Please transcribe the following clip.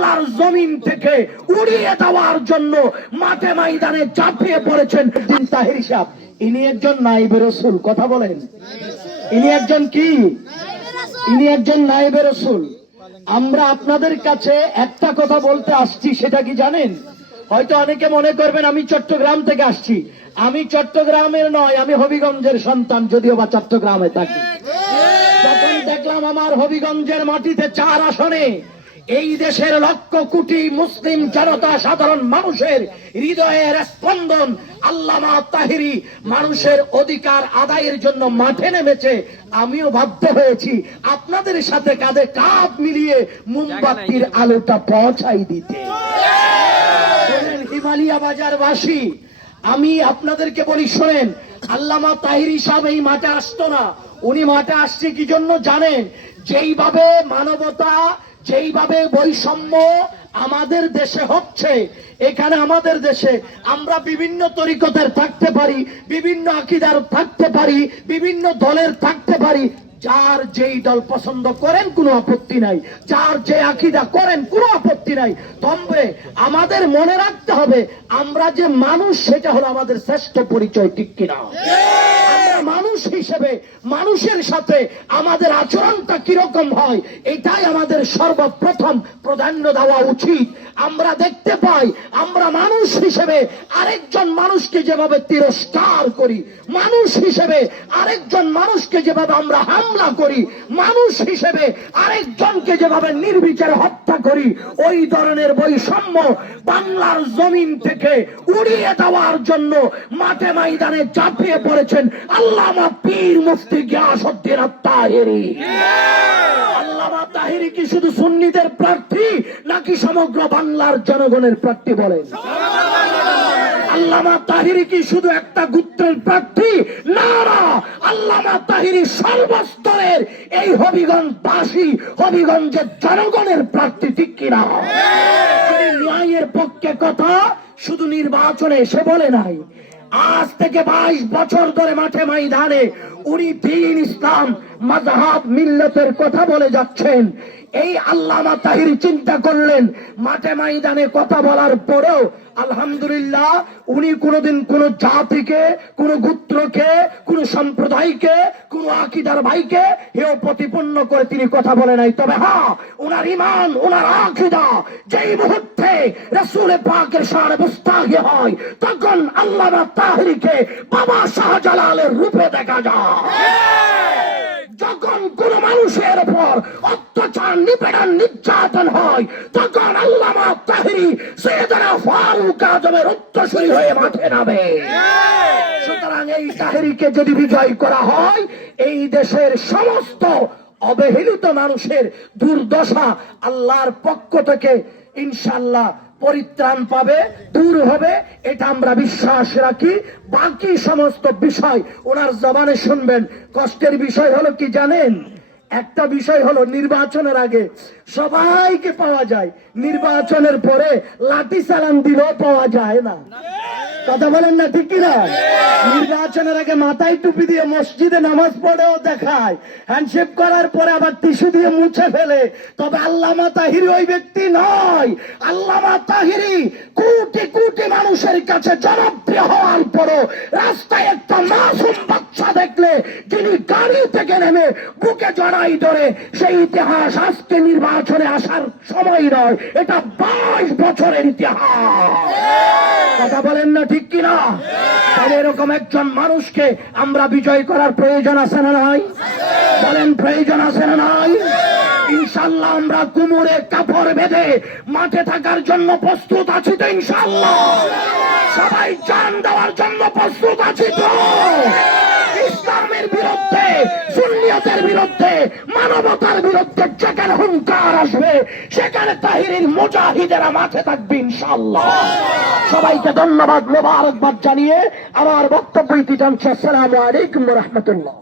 বাংলার জমিন থেকে উড়িয়ে দেওয়ার জন্য মাঠে ময়দানে ঝাঁপিয়ে পড়েছেন তাহেরী সাহেব। ইনি একজন নায়েবে রাসূল। কথা বলেন, ইনি একজন কি? ইনি একজন নায়েবে রাসূল। আমরা আপনাদের কাছে একটা কথা বলতে আসছি, সেটা কি জানেন? হয়তো অনেকে মনে করবেন আমি চট্টগ্রাম থেকে আসছি। আমি চট্টগ্রামের নয়, আমি হবিগঞ্জের সন্তান, যদিও বা চট্টগ্রামে থাকি। যখন দেখলাম আমার হবিগঞ্জের মাটিতে 4 আসনে এই দেশের লক্ষ কোটি মুসলিম জনতা, সাধারণ মানুষের হৃদয়ের স্পন্দন আল্লামা তাহেরী মানুষের অধিকার আদায়ের জন্য মাঠে নেমেছে, আমিও বাধ্য হয়েছি আপনাদের সাথে কাঁধে কাঁধ মিলিয়ে মোমবাতির আলোটা পৌঁছাই দিতে। হিমালয়া বাজারবাসী, আমি আপনাদেরকে বলি, শোনেন, আল্লামা তাহেরী সাহেব এই মাঠে আসতো না। উনি মাঠে আসছে কি জন্য জানেন? যেইভাবে মানবতা, যেইভাবে বৈষম্য আমাদের দেশে হচ্ছে, এখানে আমাদের দেশে আমরা বিভিন্ন তরিকতের থাকতে পারি, বিভিন্ন আকীদার থাকতে পারি, বিভিন্ন দলের থাকতে পারি। যার যেই দল পছন্দ করেন কোনো আপত্তি নাই, যার যে আকীদা করেন কোনো আপত্তি নাই। তবে আমাদের মনে রাখতে হবে আমরা যে মানুষ, সেটা হলো আমাদের শ্রেষ্ঠ পরিচয়, ঠিক কিনা? আমরা মানুষ হিসেবে মানুষের সাথে আমাদের আচরণটা কিরকম হয়, এটাই আমাদের সর্বপ্রথম প্রাধান্য দেওয়া উচিত। আমরা দেখতে পাই আমরা মানুষ হিসেবে আরেকজন মানুষকে যেভাবে তিরস্কার করি, মানুষ হিসেবে আরেকজন মানুষকে যেভাবে আমরা হামলা করি, মানুষ হিসেবে আরেকজনকে যেভাবে নির্বিচারে হত্যা করি, ওই ধরনের বৈষম্য বাংলার জমিন থেকে উড়িয়ে দেওয়ার জন্য মাঠে ময়দানে ঝাঁপিয়ে পড়েছেন আল্লামা পীর মুফতি গিয়াসউদ্দিন আত-তাহেরী। আল্লামা তাহেরী কি শুধু সুন্নিদের প্রার্থী নাকি সমগ্র বাংলার জনগণের প্রার্থী? বলেন। আল্লামা তাহেরী কি শুধু একটা গোত্রের প্রার্থী? না না, আল্লামা তাহেরী সর্বস্তরের এই হবিগঞ্জবাসী, হবিগঞ্জের জনগণের প্রার্থী, ঠিক কিনা? ন্যায়ের পক্ষে কথা শুধু নির্বাচনে এসে বলে নাই, আজ থেকে 22 বছর ধরে মাঠে ময়দানে উনি দ্বীন, ইসলাম, মাযহাব, মিল্লাতের কথা বলে যাচ্ছেন। এই আল্লামা তাহেরী চিন্তা করলেন মাঠে ময়দানে কথা বলার পরেও আলহামদুলিল্লাহ উনি কোনোদিন কোন জাতিকে, কোন গোত্রকে, কোন সম্প্রদায়কে, কোন আকীদার ভাইকে হেয় প্রতিপন্ন করে তিনি কথা বলে নাই। তবে হ্যাঁ, ওনার ঈমান, ওনার আকীদা যেই মুহূর্তে রাসূল পাকের শানে মুস্তাহি হয়, তখন আল্লামা তাহেরীকে বাবা শাহজালালের রূপে দেখা যায়। যখন কোন মানুষের উপর অত্যাচার, নিপীড়ন, নির্যাতন হয়, তখন আল্লামা তাহেরী সৈয়দনা ফারুক আজমের উত্তরসূরি হয়ে মাঠে নামে। সুতরাং এই তাহেরীকে যদি বিজয় করা হয়, এই দেশের সমস্ত অবহেলিত মানুষের দুর্দশা আল্লাহর পক্ষ থেকে ইনশাআল্লাহ পরিত্রাণ পাবে, দূর হবে, এটা আমরা বিশ্বাস রাখি। বাকি সমস্ত বিষয় ওনার জবানে শুনবেন। কষ্টের বিষয় হলো কি জানেন? একটা বিষয় হলো নির্বাচনের আগে সবাইকে পাওয়া যায়, নির্বাচনের পরে লাঠি চালান দিলেও পাওয়া যায় না। কথা বলেন না, ঠিক কিনা? নির্বাচনের আগে মাথায় টুপি দিয়ে মসজিদে নামাজ পড়েও দেখায়, হ্যান্ডশেক করার পরে আবার টিস্যু দিয়ে মুছে ফেলে। তবে আল্লামা তাহেরী ওই ব্যক্তি নয়। আল্লামা তাহেরী কোটি কোটি মানুষের কাছে জনপ্রিয় হওয়ার পরও রাস্তায় একটা মাসুম বাচ্চা দেখলে যিনি গাড়ি থেকে নেমে বুকে জড়াই ধরে, সেই ইতিহাস আজকে নির্বাচনে আসার সময় নয়, এটা 22 বছরের ইতিহাস। কথা বলেন না, ঠিক কিনা? তাহলে এরকম একজন মানুষকে আমরা বিজয় করার প্রয়োজন আছে না নাই? বলেন, প্রয়োজন আছে না নাই? ইনশাআল্লাহ আমরা কোমরে কাপড় বেঁধে মাঠে থাকার জন্য প্রস্তুত আছি তো? ইনশাআল্লাহ সবাই জান দেওয়ার জন্য প্রস্তুত আছি তো? ইসলামের বিরুদ্ধে, সুন্নিয়তের বিরুদ্ধে, মানবতার বিরুদ্ধে যেখানে হুঙ্কার আসবে সেখানে তাহেরীর মুজাহিদেরা মাঠে থাকবে ইনশাআল্লাহ। সবাইকে ধন্যবাদ, মোবারকবাদ জানিয়ে আমার বক্তব্য ইতি টানছি। আসসালামু আলাইকুম ওয়া রাহমাতুল্লাহ।